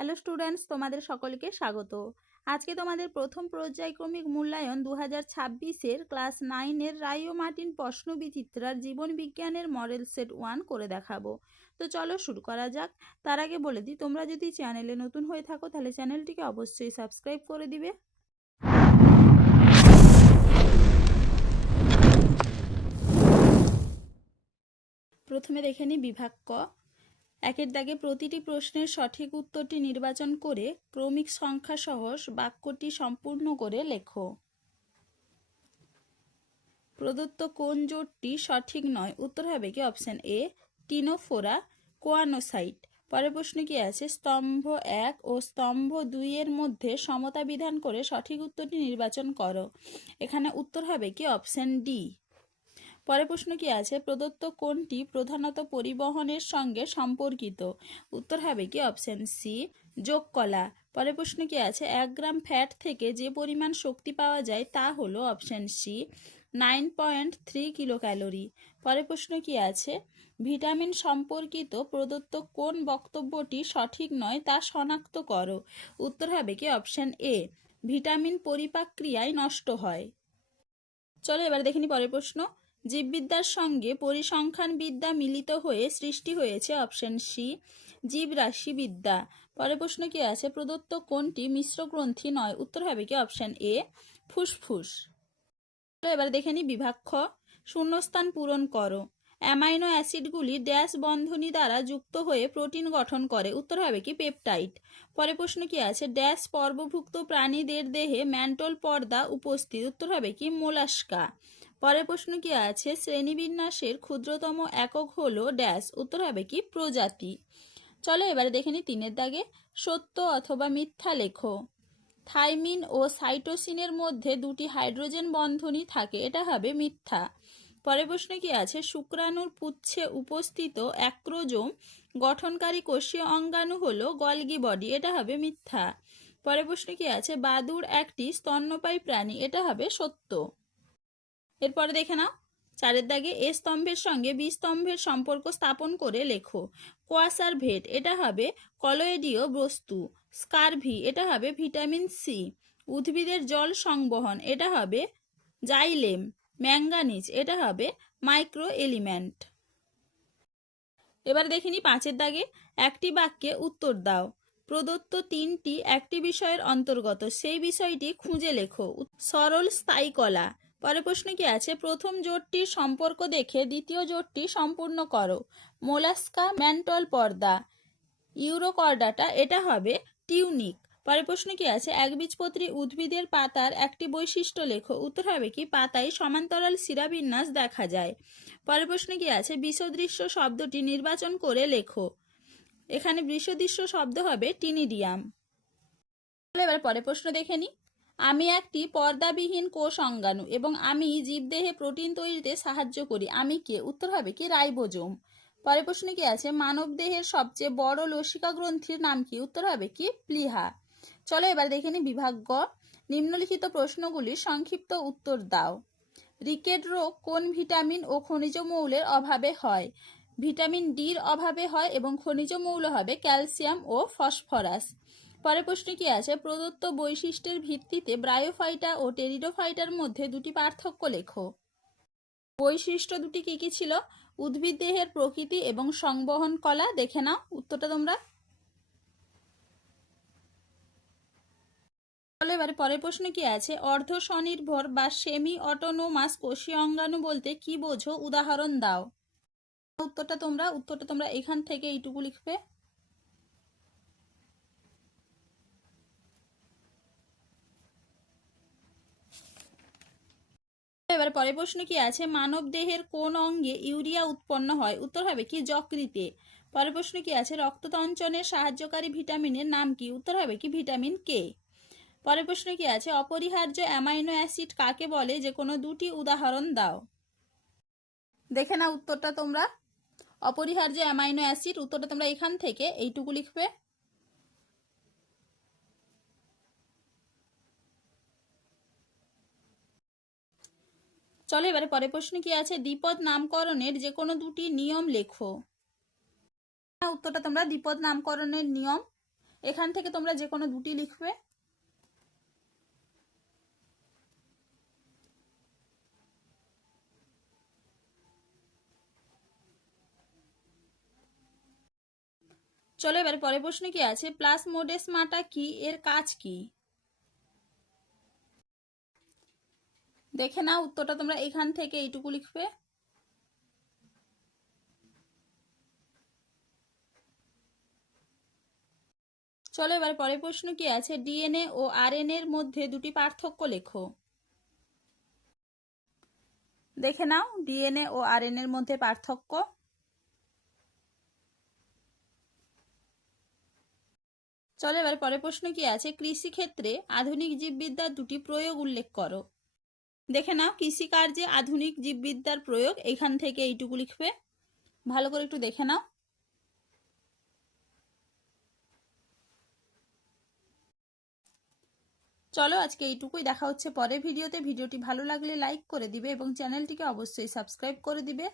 Hello students, তোমাদের সকলকে স্বাগত। আজকে তোমাদের প্রথম পর্যায়ক্রমিক মূল্যায়ন 2026-এর ক্লাস 9-এর রায় ও মার্টিন প্রশ্নবিচিত্রার জীবন বিজ্ঞানের মডেল সেট 1 করে দেখাবো। তো চলো শুরু করা যাক। তার আগে বলে দিই, তোমরা যদি চ্যানেলে নতুন হয়ে থাকো তাহলে চ্যানেলটিকে অবশ্যই সাবস্ক্রাইব করে দিবে। প্রথমে দেখে নিই বিভাগ ক। একের দাগে প্রতিটি প্রশ্নের সঠিক উত্তরটি নির্বাচন করে ক্রমিক সংখ্যা সহ বাক্যটি সম্পূর্ণ করে লেখো। প্রদত্ত কোন জোটটি সঠিক নয়? উত্তর হবে কি অপশন এ টিনোফোরা কোয়ানোসাইট। পরের প্রশ্ন কি আছে? স্তম্ভ 1 ও স্তম্ভ 2 এর মধ্যে সমতা বিধান করে সঠিক উত্তরটি নির্বাচন করো। এখানে উত্তর হবে কি অপশন ডি। পরের প্রশ্ন কি আছে? প্রদত্ত কোনটি প্রধানত পরিবহনের সঙ্গে সম্পর্কিত? উত্তর হবে কি অপশন সি যোগ কলা। পরের প্রশ্ন কি আছে? 1 গ্রাম ফ্যাট থেকে যে পরিমাণ শক্তি পাওয়া যায় তা হলো অপশন সি 9.3 কিলো ক্যালোরি। পরের প্রশ্ন কি আছে? ভিটামিন সম্পর্কিত প্রদত্ত কোন বক্তব্যটি সঠিক নয় তা শনাক্ত করো। উত্তর হবে কি অপশন এ ভিটামিন পরিপাক ক্রিয়ায় নষ্ট হয়। চলো এবার দেখে নিই পরের প্রশ্ন। জীববিদ্যার সঙ্গে পরিসংখ্যান বিদ্যা মিলিত হয়ে সৃষ্টি হয়েছে অপশন সি জীবরাশিবিদ্যা। পরের প্রশ্ন কি আছে? প্রদত্ত কোনটি মিশ্র গ্রন্থি নয়? উত্তর হবে কি অপশন এ ফুসফুস। এবার দেখে নিই বিভাগ খ। শূন্যস্থান পূরণ করো। অ্যামাইনো অ্যাসিডগুলি ড্যাশ বন্ধনী দ্বারা যুক্ত হয়ে প্রোটিন গঠন করে। উত্তর হবে কি পেপটাইড। পরের প্রশ্ন কি আছে? ড্যাশ পর্বভুক্ত প্রাণীদের দেহে ম্যান্টল পর্দা উপস্থিত। উত্তর হবে কি মোলাস্কা। পরের প্রশ্ন কি আছে? শ্রেণীবিন্যাসের ক্ষুদ্রতম একক হলো ড্যাশ। উত্তর হবে কি প্রজাতি। চলো এবারে দেখে নিই 3-এর দাগে সত্য অথবা মিথ্যা লেখো। থাইমিন ও সাইটোসিনের মধ্যে দুটি হাইড্রোজেন বন্ধনী থাকে, এটা হবে মিথ্যা। পরের প্রশ্ন কি আছে? শুক্রাণুর পুচ্ছে উপস্থিত অ্যাক্রোজোম গঠনকারী কোষীয় অঙ্গাণু হলো গলগি বডি, এটা হবে মিথ্যা। পরের প্রশ্ন কি আছে? বাদুড় একটি স্তন্যপায়ী প্রাণী, এটা হবে সত্য। এরপরে দেখে নাও 4-এর দাগে এ স্তম্ভের সঙ্গে বি স্তম্ভের সম্পর্ক স্থাপন করে লেখো। কোয়াসার ভেট, এটা হবে কলয়েডীয় বস্তু। স্কারভি, এটা হবে ভিটামিন সি। উদ্ভিদের জল সংবহন, এটা হবে জাইলেম। ম্যাঙ্গানিজ, এটা হবে মাইক্রো এলিমেন্ট। এবার দেখিনি 5-এর দাগে একটি বাক্যে উত্তর দাও। প্রদত্ত 3টি একটি বিষয়ের অন্তর্গত, সেই বিষয়টি খুঁজে লেখো। সরল স্থায়ী কলা। পরের প্রশ্ন কি আছে? প্রথম জোটটির সম্পর্ক দেখে দ্বিতীয় জোটটি সম্পূর্ণ করো। মোলাস্কা ম্যান্টল পর্দা। ইউরোকর্ডাটা, এটা হবে টিউনিক। পরের প্রশ্ন কি আছে? একবীজপত্রী উদ্ভিদের পাতার একটি বৈশিষ্ট্য লেখো। উত্তর হবে কি পাতায় সমান্তরাল শিরাবিন্যাস দেখা যায়। পরের প্রশ্ন কি আছে? বিষদৃশ্য শব্দটি নির্বাচন করে লেখো। এখানে বিষদৃশ্য শব্দ হবে টিনিডিয়াম। এবার পরের প্রশ্ন দেখে নি। আমি একটি পর্দাবিহীন কোষ অঙ্গাণু এবং আমি জীবদেহে প্রোটিন তৈরিতে সাহায্য করি, আমি কে? উত্তর হবে কি রাইবোজোম। পরের প্রশ্ন কি আছে? মানব দেহের সবচেয়ে বড় লসিকা গ্রন্থির নাম কি? উত্তর হবে কি প্লীহা। চলো এবার দেখে নি বিভাগ গ। নিম্নলিখিত প্রশ্নগুলির সংক্ষিপ্ত উত্তর দাও। রিকেট রোগ কোন ভিটামিন ও খনিজ মৌলের অভাবে হয়? ভিটামিন ডির অভাবে হয় এবং খনিজ মৌল হবে ক্যালসিয়াম ও ফসফরাস। পরের প্রশ্ন কি আছে? প্রদত্ত বৈশিষ্ট্যের ভিত্তিতে ব্রায়োফাইটা ও টেরিডোফাইটার মধ্যে দুটি পার্থক্য লেখো। বৈশিষ্ট্য দুটি কি কি ছিল? উদ্ভিদ দেহের প্রকৃতি এবং সংবহন কলা। দেখে নাও উত্তরটা তোমরা। এবারে পরের প্রশ্ন কি আছে? অর্ধ স্বনির্ভর বা সেমি অটোনোমাস কোষীয় অঙ্গাণু বলতে কি বোঝো? উদাহরণ দাও। উত্তরটা তোমরা এখান থেকে এইটুকু লিখবে। এবার পরের প্রশ্ন কি আছে? মানব দেহের কোন অঙ্গে ইউরিয়া উৎপন্ন হয়? উত্তর হবে কি যকৃতে। পরের প্রশ্ন কি আছে? রক্ততঞ্চনের সাহায্যকারী ভিটামিনের নাম কি? উত্তর হবে কি ভিটামিন কে। পরের প্রশ্ন কি আছে? অপরিহার্য অ্যামাইনো অ্যাসিড কাকে বলে? যে কোনো দুটি উদাহরণ দাও। দেখে না উত্তরটা তোমরা। অপরিহার্য অ্যামাইনো অ্যাসিড, উত্তরটা তোমরা এখান থেকে এইটুকু লিখবে। চলো এবারে পরের প্রশ্ন কি আছে? দ্বিপদ নামকরণের যে কোনো দুটি নিয়ম লেখো। উত্তরটা তোমরা দ্বিপদ নামকরণের নিয়ম এখান থেকে তোমরা যে কোনো দুটি লিখবে। চলো এবার পরের প্রশ্ন কি আছে, প্লাজমোডেসমাটা কি, এর কাজ কি? দেখে নাও উত্তরটা তোমরা এখান থেকে এইটুকু লিখবে। চলো এবার পরের প্রশ্ন কি আছে, ডিএনএ ও আরএনএ এর মধ্যে দুটি পার্থক্য লেখো। দেখে নাও ডিএনএ ও আরএনএ এর মধ্যে পার্থক্য। চলো এবার পরের প্রশ্ন কি আছে, কৃষিক্ষেত্রে আধুনিক জীববিদ্যার দুটি প্রয়োগ উল্লেখ করো। দেখে নাও কৃষিকার্যে আধুনিক জীববিদ্যার প্রয়োগ, এখান থেকে এইটুকু লিখবে। ভালো করে একটু দেখে নাও। চলো আজকে এইটুকুই, দেখা হচ্ছে পরের ভিডিওতে। ভিডিওটি ভালো লাগলে লাইক করে দিবে এবং চ্যানেলটিকে অবশ্যই সাবস্ক্রাইব করে দিবে।